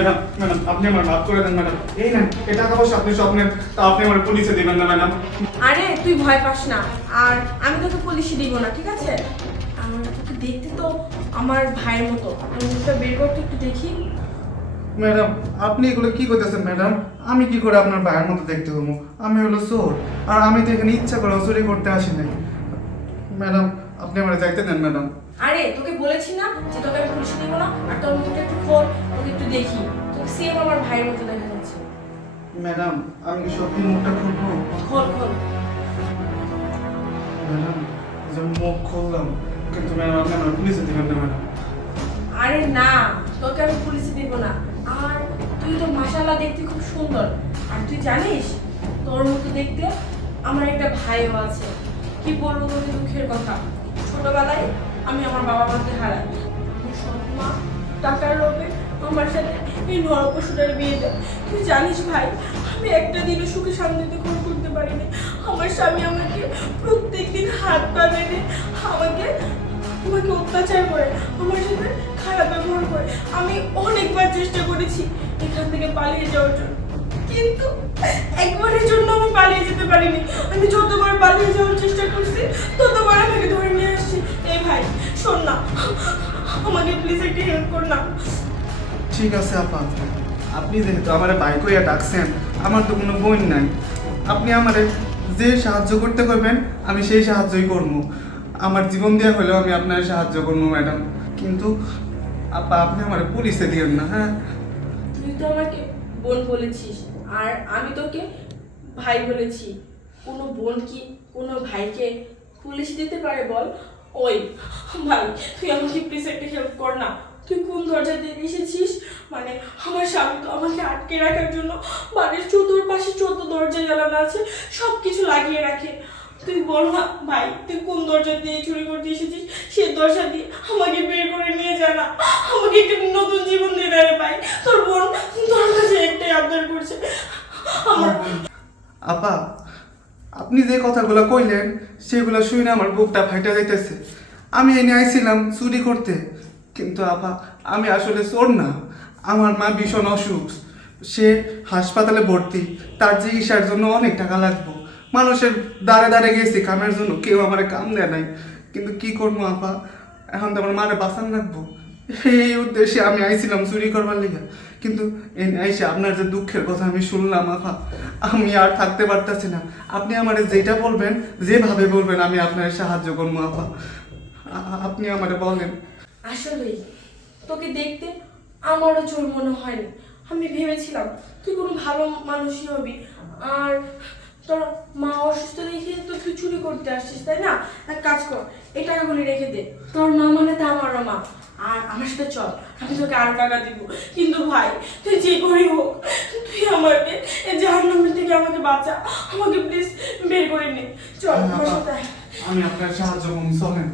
Madam madam আপনি আমার মাফ করে দেন ম্যাডাম। এই না এই টাকা পয়সা আপনি স্বপ্নের, তা আপনি আমার পুলিশে দিবেন না ম্যাডাম। আরে তুই ভয় পাস না, আর আমি তোকে পুলিশে দিব না, ঠিক আছে? আমার তোকে দেখতে তো আমার ভাইয়ের মতো, তোর মুখটা বের করতে একটু দেখি। ম্যাডাম আপনি এগুলো কি করতেছেন ম্যাডাম? আমি কি করে আপনার ভাইয়ের মতো দেখতে হবো? আমি হলো চোর, আর আমি তো এখানে ইচ্ছা করে চুরি করতে আসি নাই। ম্যাডাম আপনি আমার যাইতে দেন ম্যাডাম। আরে তোকে বলেছি না যে তোকে আমি পুলিশে দিব না, আর তোর মুখটা একটু খোল, তোকে একটু দেখি, তোকে সেম আমার ভাইয়ের মতো দেখা যাচ্ছে। ম্যাডাম আমি কি সত্যি মুখটা খুলবো? খোল খোল। ম্যাডাম যখন মুখ খুললাম, কিন্তু ম্যাডাম আপনি আমার পুলিশে দিবেন না ম্যাডাম। আরে না, তোকে আমি পুলিশে দিব না। আর তুই তো মাশাআল্লাহ দেখতে খুব সুন্দর, আর তুই জানিস তোর মতো দেখতে আমার একটা ভাইও আছে। কি বলবো তোকে দুঃখের কথা, ছোটবেলায় আমি আমার বাবা মাকে হারাই। আমার সৎ মা টাকার লোভে আমার সাথে এই নরপশুটার বিয়ে দেয়। তুই জানিস ভাই, আমি একটা দিনও সুখে শান্তিতে ঘুম করতে পারিনি। আমার স্বামী আমাকে প্রত্যেকদিন হাত পা বেঁধে আমাকে আমাকে অত্যাচার করে, আমার সাথে খারাপ ব্যবহার করে। আমি অনেকবার চেষ্টা করেছি এখান থেকে পালিয়ে যাওয়ার জন্য, কিন্তু একবারের জন্য আমি পালিয়ে যেতে পারিনি। আমি যতবার পালিয়ে যাওয়ার চেষ্টা করছি ততবার আমাকে ধরে নিয়ে আসছি। এই ভাই শোন না, আমাকে প্লিজ একটা হেল্প কর না। ঠিক আছে আপা, আপনি যেহেতু আমার বাইক হইয়া ডাকছেন, আমার তো কোনো বোন নাই, আপনি আমারে যে সাহায্য করতে করবেন আমি সেই সাহায্যই করবো। আমার জীবন দেওয়া হলেও আমি আপনার সাহায্য করবো ম্যাডাম, কিন্তু আপা আপনি আমার পুলিশে দিয়েন না। হ্যাঁ তুই তো আমাকে বোন বলেছিস, আর আমি তোকে ভাই বলেছি। কোনো বোন কি কোনো ভাইকে পুলিশ দিতে পারে বল? ওই ভাই তুই আমাকে প্লিজ একটা হেল্প কর না। তুই কোন দরজা দিয়ে এসেছিস? মানে আমার স্বামী তো আমাকে আটকে রাখার জন্য বাড়ির চতুর্পাশে যত দরজা জ্বালানো আছে সব কিছু লাগিয়ে রাখে। তুই বল না ভাই, তুই কোন দরজা দিয়ে চুরি করতে এসেছিস? সেই দরজা দিয়ে আমাকে বের করে নিয়ে যা না, আমাকে একটা নতুন জীবন দিয়ে দেয় ভাই। তোর বোন তোর কাছে একটাই আবদার করছে। আমার আপা আপনি যে কথাগুলো কইলেন সেগুলো শুনে আমার বুকটা ফাইটা যাইতেছে। আমি এনে আইছিলাম চুরি করতে, কিন্তু আপা আমি আসলে চোর না। আমার মা ভীষণ অসুখ, সে হাসপাতালে ভর্তি, তার চিকিৎসার জন্য অনেক টাকা লাগবে। মানুষের দাঁড়ে দাঁড়ে গেছি কামের জন্য, কেউ আমার কাম দেয় নাই। কিন্তু কি করবো আপা, এখন তো আমার মারে বাঁচান রাখবো। এই উদ্দেশ্যে আমি আইছিলাম চুরি করবার লিগে, কিন্তু এনে আইসে আপনার যে দুঃখের কথা আমি শুনলাম আপা, আমি আর থাকতে পারতেছি না। আপনি আমারে যেটা বলবেন, যেভাবে বলবেন আমি আপনার সাহায্য করবো আপা। আপনি আমারে বলেন। আসলেই তোকে দেখতে আমারও চোর মনে হয়নি। আমি ভেবেছিলাম তুই কোনো ভালো মানুষই হবি, আর তোর মা অসুস্থ দেখে তো তুই চুরি করতে আসছিস, তাই না? এক কাজ কর, এই টাকাগুলি রেখে দে। তোর মা মানে তা আমারও মা, আর আমার সাথে চল, আমি তোকে আরো টাকা দিব। কিন্তু ভাই তুই যে করে হোক তুই আমাকে এই জাহান্নামের থেকে আমাকে বাঁচা, আমাকে প্লিজ বের করে নে। চল আমার সাথে আয়। আমি আপনার সাহায্য করুন, চলেন।